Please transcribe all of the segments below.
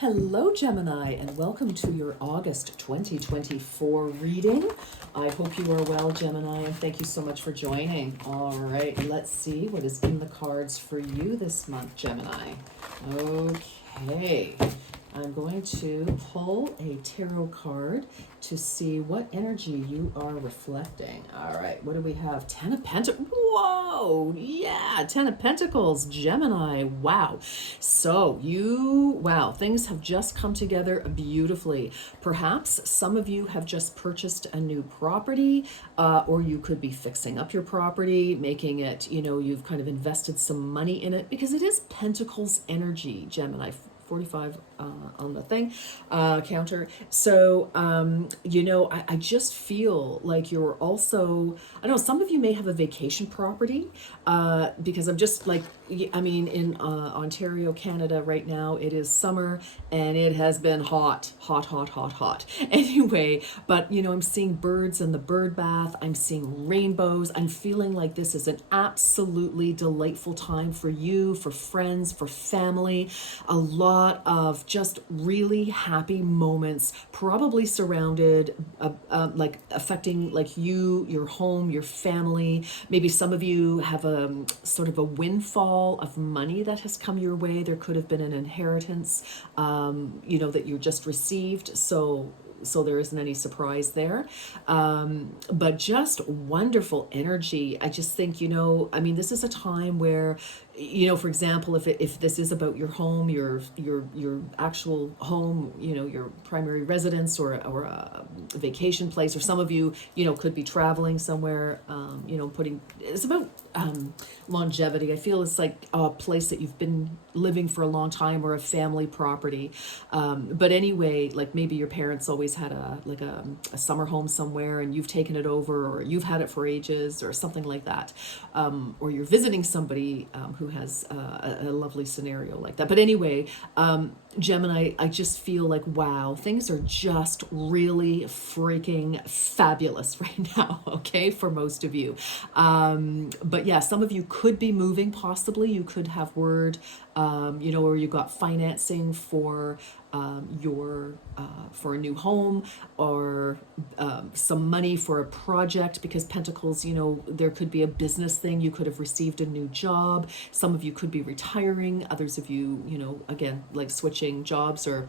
Hello, Gemini, and welcome to your August 2024 reading. I hope you are well, Gemini, and thank you so much for joining. All right, let's see what is in the cards for you this month, Gemini. Okay, I'm going to pull a tarot card to see what energy you are reflecting. All right, what do we have? Ten of Pentacles. Whoa, yeah, Ten of Pentacles, Gemini. Wow. So wow, things have just come together beautifully. Perhaps some of you have just purchased a new property, or you could be fixing up your property, making it, you've kind of invested some money in it because it is Pentacles energy, Gemini. 45 on the thing counter. So I just feel like you're also, I don't know, some of you may have a vacation property, because I'm just like, in Ontario, Canada right now, it is summer and it has been hot anyway. But I'm seeing birds in the bird bath, I'm seeing rainbows, I'm feeling like this is an absolutely delightful time for you, for friends, for family. A lot of just really happy moments, probably surrounded, like affecting like you, your home, your family. Maybe some of you have a sort of a windfall of money that has come your way. There could have been an inheritance, that you just received. So there isn't any surprise there. But just wonderful energy. I just think, this is a time where, for example, if this is about your home, your actual home, your primary residence or a vacation place, or some of you, could be traveling somewhere, it's about longevity. I feel it's like a place that you've been living for a long time, or a family property. But anyway, like maybe your parents always had a summer home somewhere and you've taken it over, or you've had it for ages or something like that. Or you're visiting somebody who has a lovely scenario like that. But anyway, Gemini, I just feel like, wow, things are just really freaking fabulous right now, okay, for most of you. But yeah, some of you could be moving, possibly. You could have word, or you got financing for for a new home, or some money for a project, because Pentacles, there could be a business thing. You could have received a new job. Some of you could be retiring. Others of you, again, like switching jobs or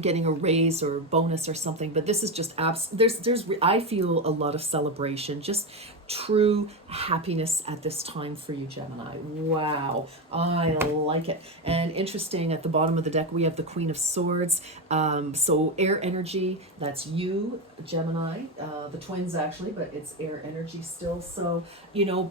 getting a raise or bonus or something. But this is just I feel a lot of celebration, just true happiness at this time for you, Gemini. Wow, I like it. And interesting, at the bottom of the deck we have the Queen of Swords. So air energy, that's you, Gemini, the twins actually, but it's air energy still. So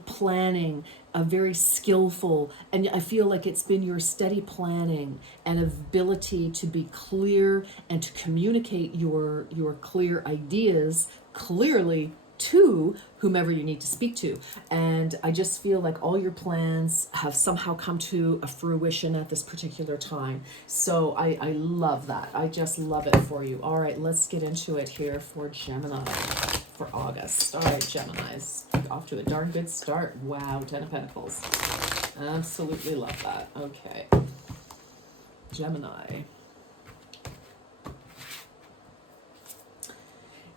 planning, a very skillful, and I feel like it's been your steady planning and ability to be clear and to communicate your clear ideas clearly to whomever you need to speak to. And I just feel like all your plans have somehow come to a fruition at this particular time. So I love that. I just love it for you. All right, let's get into it here for Gemini for August. All right, Gemini's off to a darn good start. Wow, Ten of Pentacles. Absolutely love that. Okay. Gemini.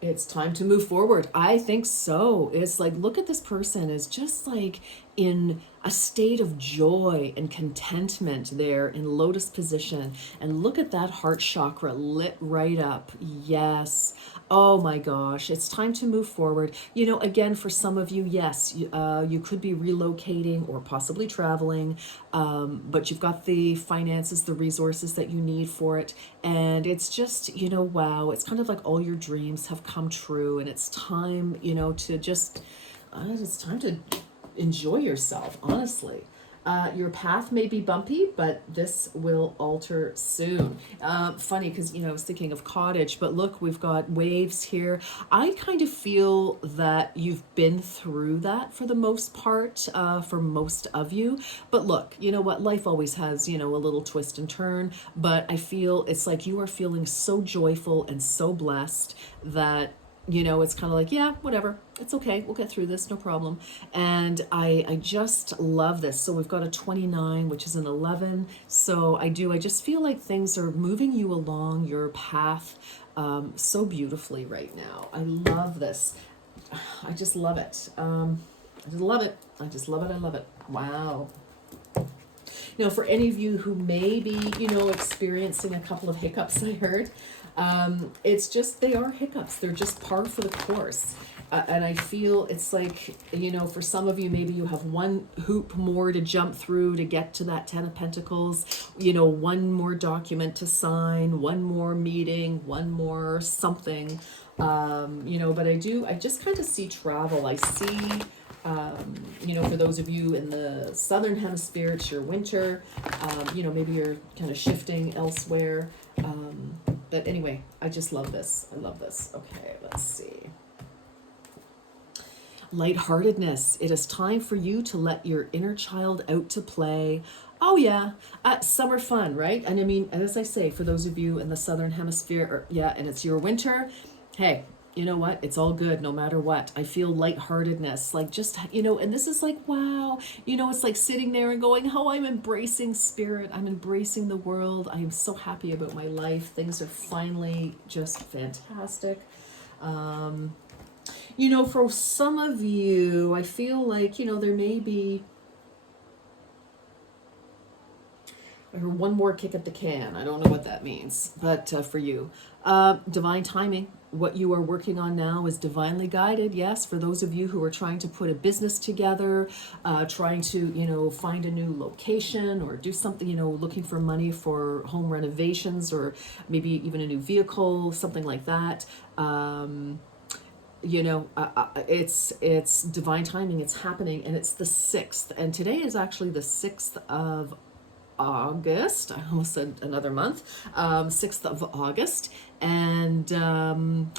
It's time to move forward. I think so. It's like, look at this person is just like in a state of joy and contentment there in lotus position. And look at that heart chakra lit right up. Yes. Oh my gosh. It's time to move forward. Again, for some of you, yes, you could be relocating or possibly traveling, but you've got the finances, the resources that you need for it. And it's just, wow, it's kind of like all your dreams have come true. And it's time, to just, it's time to enjoy yourself, honestly. Your path may be bumpy, but this will alter soon. Funny, because, I was thinking of cottage, but look, we've got waves here. I kind of feel that you've been through that for the most part, for most of you. But look, you know what? Life always has, a little twist and turn. But I feel it's like you are feeling so joyful and so blessed that it's kind of like, yeah, whatever, it's okay, we'll get through this, no problem. And I just love this. So we've got a 29, which is an 11. So I just feel like things are moving you along your path so beautifully right now. I love this. I just love it. I just love it. I just love it. I love it. Wow. For any of you who may be, experiencing a couple of hiccups, I heard, it's just, they are hiccups. They're just par for the course. And I feel it's like, for some of you, maybe you have one hoop more to jump through to get to that 10 of Pentacles, one more document to sign, one more meeting, one more something, but I just kind of see travel. I see, for those of you in the southern hemisphere, it's your winter, maybe you're kind of shifting elsewhere. But anyway, I just love this. I love this. Okay, let's see. Lightheartedness. It is time for you to let your inner child out to play. Oh yeah, summer fun, right? And I mean, as I say, for those of you in the southern hemisphere, and it's your winter, hey, you know what? It's all good no matter what. I feel lightheartedness, like just, and this is like, wow, it's like sitting there and going, oh, I'm embracing spirit. I'm embracing the world. I am so happy about my life. Things are finally just fantastic. For some of you, I feel like, there may be one more kick at the can. I don't know what that means, but for you, divine timing. What you are working on now is divinely guided. Yes, for those of you who are trying to put a business together, trying to, find a new location or do something, looking for money for home renovations or maybe even a new vehicle, something like that. It's divine timing. It's happening, and it's the 6th. And today is actually the 6th of August. I almost said another month. 6th of August. And, some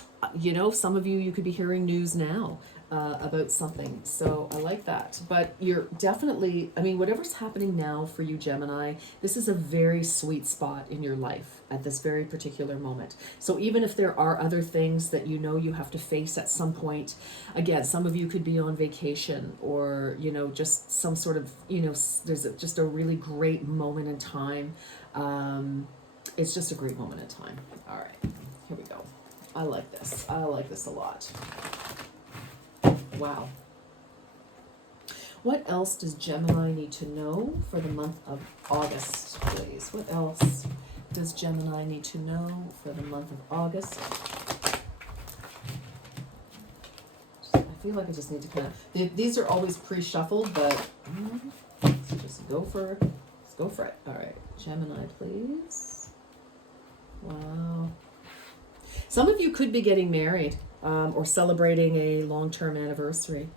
of you could be hearing news now about something. So I like that. But you're definitely, whatever's happening now for you, Gemini, this is a very sweet spot in your life at this very particular moment. So even if there are other things that you have to face at some point, again, some of you could be on vacation or, just some sort of, there's just a really great moment in time. It's just a great moment in time. All right, here we go. I like this. I like this a lot. Wow. What else does Gemini need to know for the month of August, please? What else does Gemini need to know for the month of August? I feel like I just need to kind of, these are always pre-shuffled, but let's just go for it. All right, Gemini, please. Wow. Some of you could be getting married or celebrating a long-term anniversary.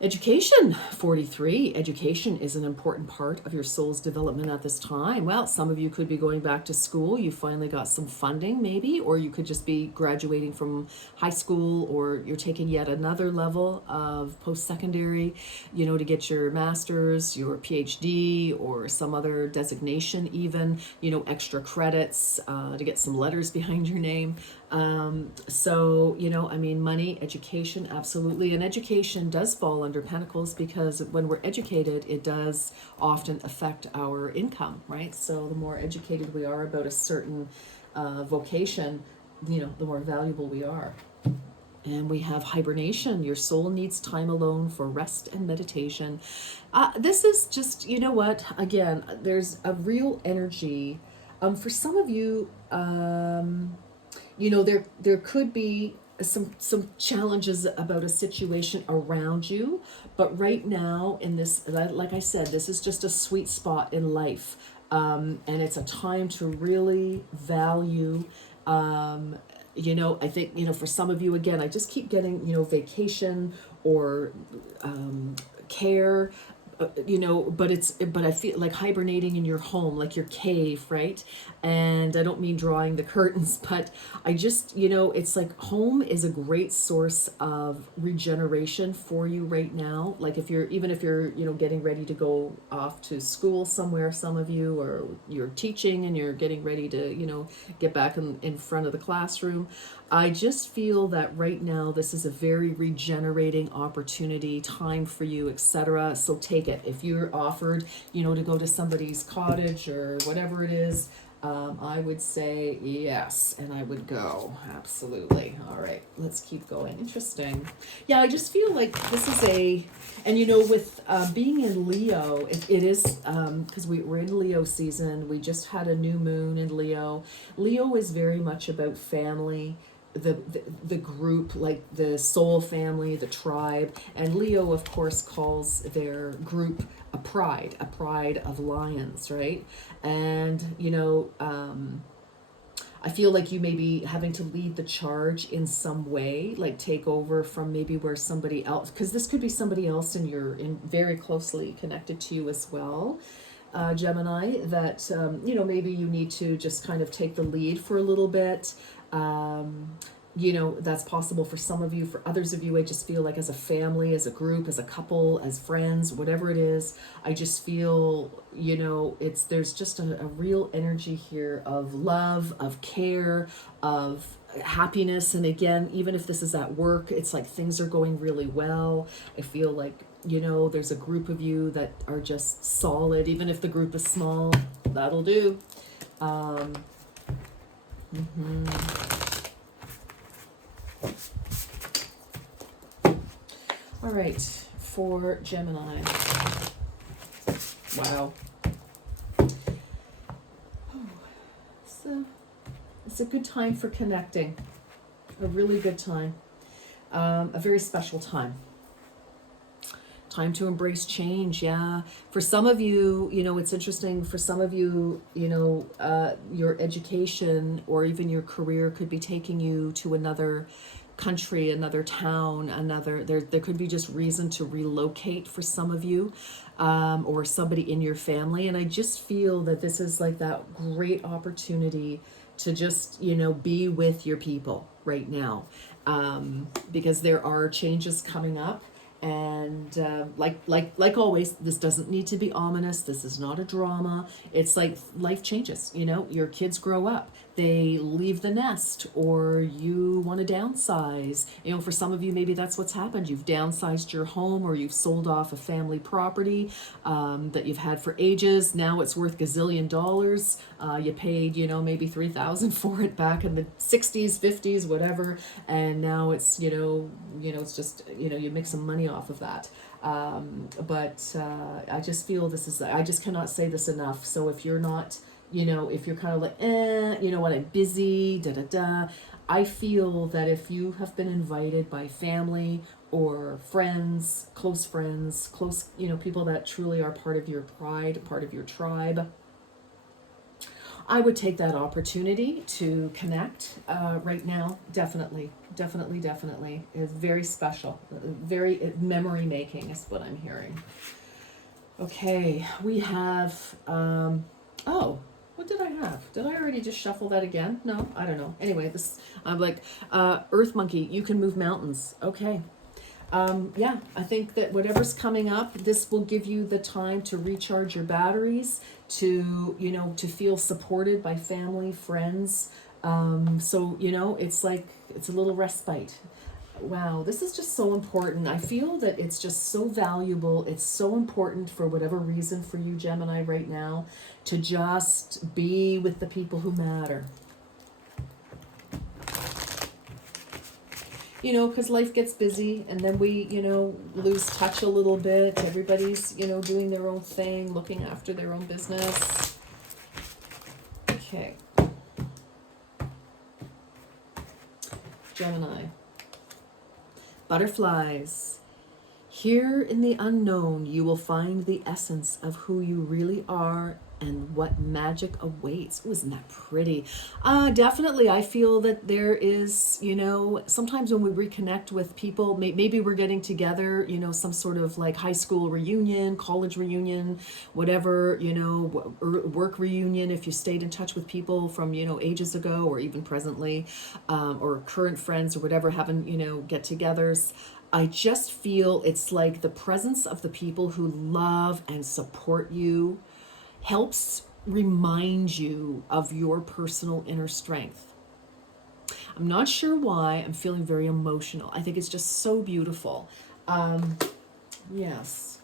Education, 43. Education is an important part of your soul's development at this time. Well, some of you could be going back to school. You finally got some funding maybe, or you could just be graduating from high school, or you're taking yet another level of post-secondary, to get your master's, your PhD, or some other designation even, extra credits to get some letters behind your name. Money, education, absolutely. And education does fall under Pentacles because when we're educated, it does often affect our income, right? So the more educated we are about a certain vocation, the more valuable we are. And we have hibernation. Your soul needs time alone for rest and meditation. This is just, again, there's a real energy. For some of you, there could be some challenges about a situation around you, but right now in this, like I said, this is just a sweet spot in life, and it's a time to really value. I think for some of you, again, I just keep getting vacation or care, but I feel like hibernating in your home, like your cave, right? And I don't mean drawing the curtains, but I just, it's like home is a great source of regeneration for you right now. Like if you're, getting ready to go off to school somewhere, some of you, or you're teaching and you're getting ready to, get back in front of the classroom. I just feel that right now this is a very regenerating opportunity, time for you, etc. So take it. If you're offered, to go to somebody's cottage or whatever it is, I would say yes, and I would go. Absolutely. All right, let's keep going. Interesting. Yeah, I just feel like this is and with being in Leo, it is, because we're in Leo season. We just had a new moon in Leo. Leo is very much about family, the group, like the soul family, the tribe. And Leo, of course, calls their group a pride of lions, right? And I feel like you may be having to lead the charge in some way, like take over from maybe where somebody else, because this could be somebody else and you're in very closely connected to you as well, Gemini, that maybe you need to just kind of take the lead for a little bit. That's possible for some of you. For others of you, I just feel like as a family, as a group, as a couple, as friends, whatever it is, I just feel, there's just a real energy here of love, of care, of happiness. And again, even if this is at work, it's like things are going really well. I feel like, there's a group of you that are just solid. Even if the group is small, that'll do. All right, for Gemini. Wow. So it's a good time for connecting. A really good time. A very special time. Time to embrace change, yeah. For some of you, it's interesting. For some of you, your education or even your career could be taking you to another country, another town, there could be just reason to relocate for some of you, or somebody in your family. And I just feel that this is like that great opportunity to just, be with your people right now, because there are changes coming up. And like always, this doesn't need to be ominous. This is not a drama. It's like life changes. Your kids grow up, they leave the nest, or you want to downsize. For some of you, maybe that's what's happened. You've downsized your home, or you've sold off a family property that you've had for ages. Now it's worth gazillion dollars. You paid, maybe $3,000 for it back in the 60s, 50s, whatever, and now it's, it's just, you make some money off of that. But I just feel I just cannot say this enough. So if you're not, if you're kind of like, what, I'm busy, I feel that if you have been invited by family or friends, close, people that truly are part of your pride, part of your tribe, I would take that opportunity to connect right now. Definitely. It's very special. Very memory making is what I'm hearing. Okay, we have, what did I have? Did I already just shuffle that again? No, I don't know. Anyway, I'm like, Earth Monkey, you can move mountains. Okay. Yeah, I think that whatever's coming up, this will give you the time to recharge your batteries, to, to feel supported by family, friends. So, it's like, it's a little respite. Wow, this is just so important. I feel that it's just so valuable. It's so important for whatever reason for you, Gemini, right now, to just be with the people who matter. Because life gets busy, and then we, lose touch a little bit. Everybody's, doing their own thing, looking after their own business. Okay. Gemini. Butterflies. Here in the unknown, you will find the essence of who you really are and what magic awaits. Ooh, isn't that pretty? Definitely, I feel that there is, sometimes when we reconnect with people, maybe we're getting together, some sort of like high school reunion, college reunion, whatever, work reunion, if you stayed in touch with people from, ages ago or even presently, or current friends or whatever, having, get togethers. I just feel it's like the presence of the people who love and support you helps remind you of your personal inner strength. I'm not sure why. I'm feeling very emotional. I think it's just so beautiful. Yes.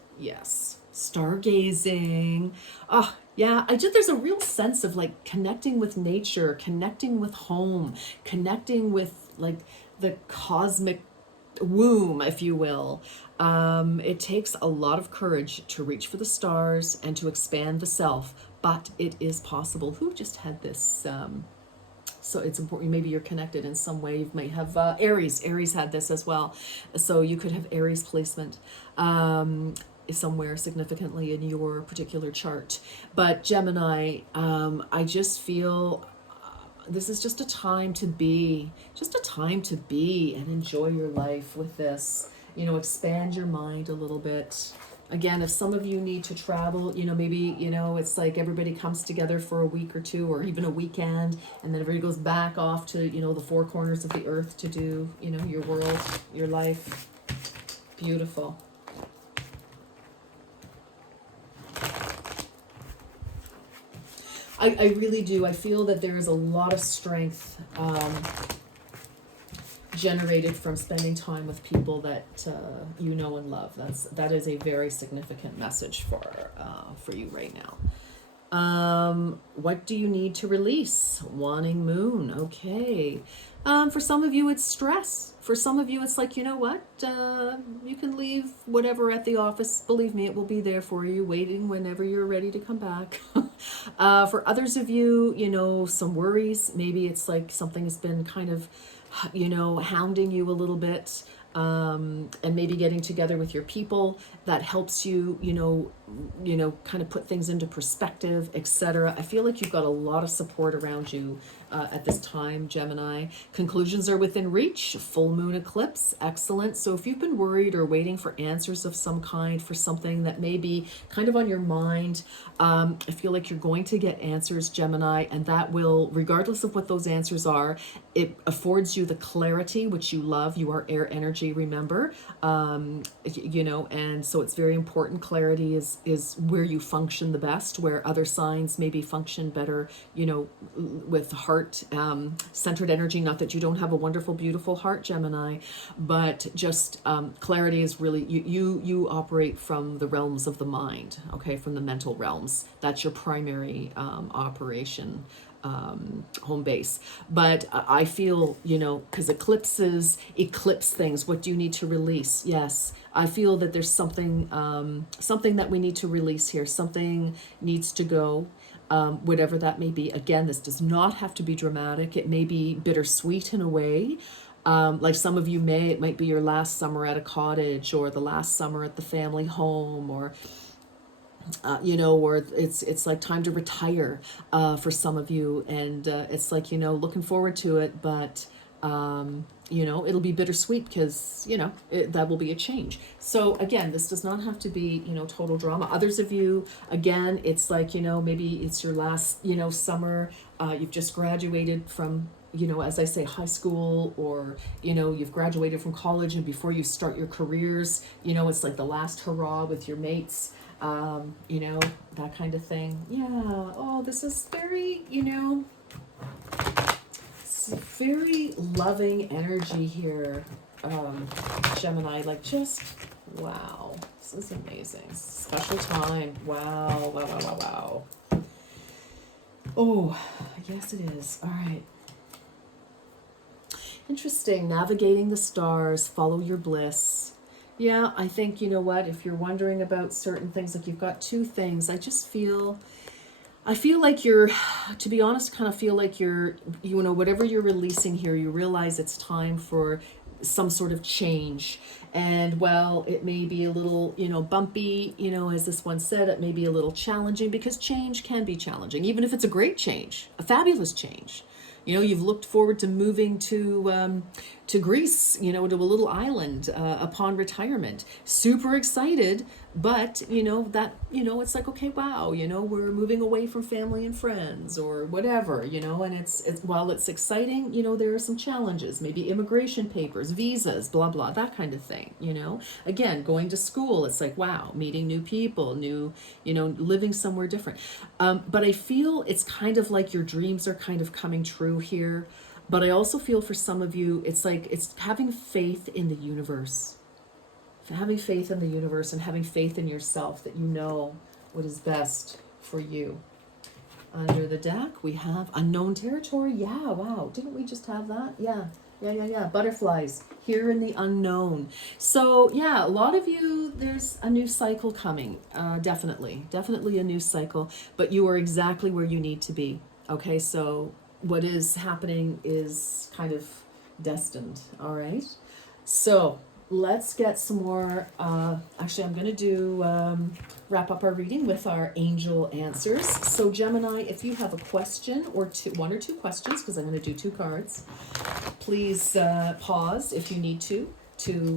Stargazing. Oh, yeah. There's a real sense of like connecting with nature, connecting with home, connecting with like the cosmic womb, if you will. It takes a lot of courage to reach for the stars and to expand the self, but it is possible. Who just had this? So it's important. Maybe you're connected in some way. You might have Aries. Aries had this as well. So you could have Aries placement somewhere significantly in your particular chart. But Gemini, I just feel this is just a time to be, and enjoy your life with this. Expand your mind a little bit. Again, if some of you need to travel, maybe, it's like everybody comes together for a week or two or even a weekend, and then everybody goes back off to, the four corners of the earth to do, your world, your life. Beautiful. I really do. I feel that there is a lot of strength generated from spending time with people that you know and love. That is a very significant message for you right now. What do you need to release? Wanting moon. Okay. For some of you, it's stress. For some of you, it's like, you know what? You can leave whatever at the office. Believe me, it will be there for you, waiting whenever you're ready to come back. For others of you, some worries. Maybe it's like something has been kind of, hounding you a little bit. And maybe getting together with your people that helps you, kind of put things into perspective, etc. I feel like you've got a lot of support around you at this time, Gemini. Conclusions are within reach. Full moon eclipse, excellent. So if you've been worried or waiting for answers of some kind for something that may be kind of on your mind, I feel like you're going to get answers, Gemini, and that will, regardless of what those answers are, it affords you the clarity which you love. You are air energy, remember, and so it's very important. Clarity is where you function the best, where other signs maybe function better, with heart centered energy. Not that you don't have a wonderful, beautiful heart, Gemini, but just clarity is really, you operate from the realms of the mind, okay, from the mental realms. That's your primary operation. Home base. But I feel, because eclipses eclipse things. What do you need to release? Yes, I feel that there's something that we need to release here. Something needs to go, whatever that may be. Again, this does not have to be dramatic. It may be bittersweet in a way. Like some of you it might be your last summer at a cottage, or the last summer at the family home, or or it's like time to retire for some of you, and it's like, looking forward to it, but it'll be bittersweet because that will be a change. So again, this does not have to be total drama. Others of you, again, it's like, maybe it's your last summer, you've just graduated from as I say, high school, or you've graduated from college, and before you start your careers, it's like the last hurrah with your mates. That kind of thing. Yeah. Oh, this is very, it's very loving energy here, Gemini. Like, just wow, this is amazing. Special time. Wow, wow, wow, wow, wow. Oh, yes, it is. All right. Interesting. Navigating the stars. Follow your bliss. Yeah, I think, if you're wondering about certain things, like you've got two things, I feel like you're, to be honest, kind of feel like you're, whatever you're releasing here, you realize it's time for some sort of change. And well, it may be a little, bumpy, as this one said, it may be a little challenging, because change can be challenging, even if it's a great change, a fabulous change. You've looked forward to moving to Greece, to a little island upon retirement. Super excited, but it's like, okay, wow, we're moving away from family and friends or whatever, and it's while it's exciting, there are some challenges, maybe immigration papers, visas, blah blah, that kind of thing. Again, going to school, it's like, wow, meeting new people, living somewhere different. But I feel it's kind of like your dreams are kind of coming true here. But I also feel for some of you, it's like it's having faith in the universe. Having faith in the universe and having faith in yourself that you know what is best for you. Under the deck, we have unknown territory. Yeah, wow. Didn't we just have that? Yeah. Butterflies here in the unknown. So yeah, a lot of you, there's a new cycle coming. Definitely a new cycle, but you are exactly where you need to be. Okay, so what is happening is kind of destined. All right, so let's get some more. Actually, I'm going to do wrap up our reading with our angel answers. So Gemini, if you have a question or two, one or two questions, because I'm going to do 2 cards, please pause if you need to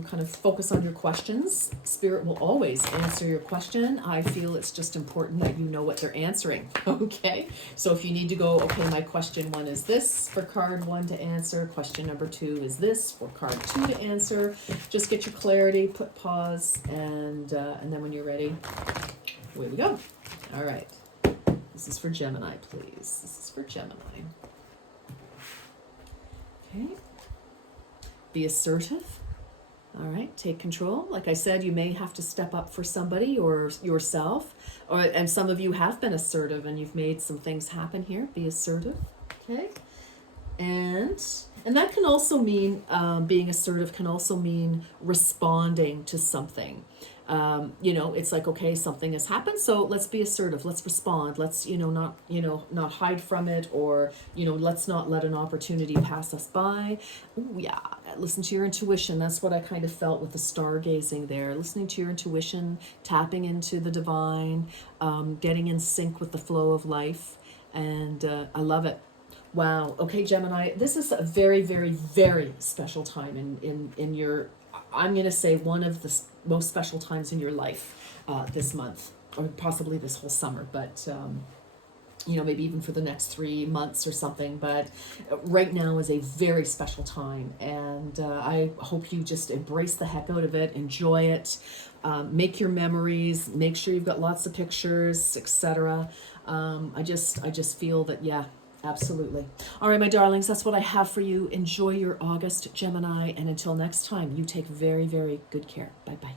kind of focus on your questions. Spirit will always answer your question. I feel it's just important that you know what they're answering. Okay, so if you need to go, okay, my question 1 is this for card 1 to answer, question number 2 is this for card 2 to answer, just get your clarity, put pause, and then when you're ready, away we go. All right, this is for Gemini, please. This is for Gemini. Okay, be assertive. All right, take control. Like I said, you may have to step up for somebody or yourself, and some of you have been assertive and you've made some things happen here. Be assertive, okay? And that can also mean, being assertive can also mean responding to something. It's like, okay, something has happened, so let's be assertive, let's respond, let's, not hide from it, or, let's not let an opportunity pass us by. Ooh, yeah, listen to your intuition. That's what I kind of felt with the stargazing there, listening to your intuition, tapping into the divine, getting in sync with the flow of life, and I love it. Wow. Okay, Gemini, this is a very, very, very special time in your, I'm going to say, one of the most special times in your life this month, or possibly this whole summer, but maybe even for the next 3 months or something. But right now is a very special time, and I hope you just embrace the heck out of it, enjoy it, make your memories, make sure you've got lots of pictures, etc. I just feel that, yeah, absolutely. All right, my darlings, that's what I have for you. Enjoy your August, Gemini, and until next time, you take very, very good care. Bye-bye.